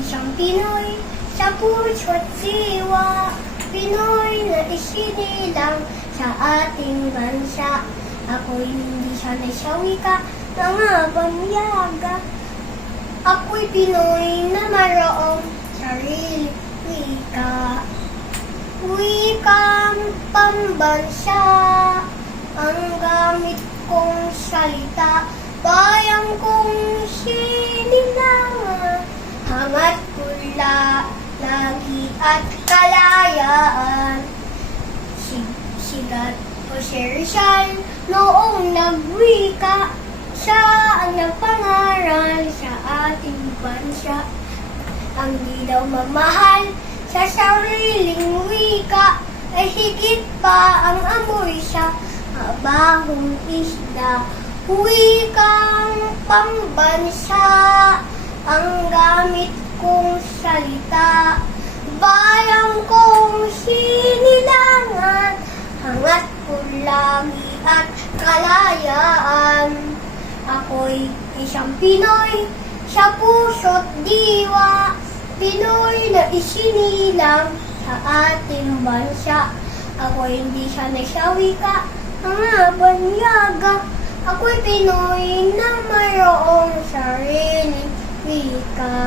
Isang Pinoy sa puso't siwa, Pinoy na isinilang sa ating bansa. Ako'y hindi sanay sa wika, mga banyaga. Ako'y Pinoy na mayroong sarili wika. Wikang pambansa ang gamit kong salita, bayang kong sinilangan, hangat pula, lagi at kalayaan. Sigat o si Rizal noong nagwika, siya ang nagpangaral sa ating bansa. Ang di daw mamahal sa sariling wika, ay higit pa ang amoy sa mabahong isda. Wikang pambansa ang gamit kong salita, bayang kong sinilangan, hangat kong lagi at kalayaan. Ako'y isang Pinoy sa puso't diwa, Pinoy na isinilang sa ating bansa. Ako'y hindi sanay sa wika, mga banyaga. Ako'y Pinoy na mayroong sariling wika.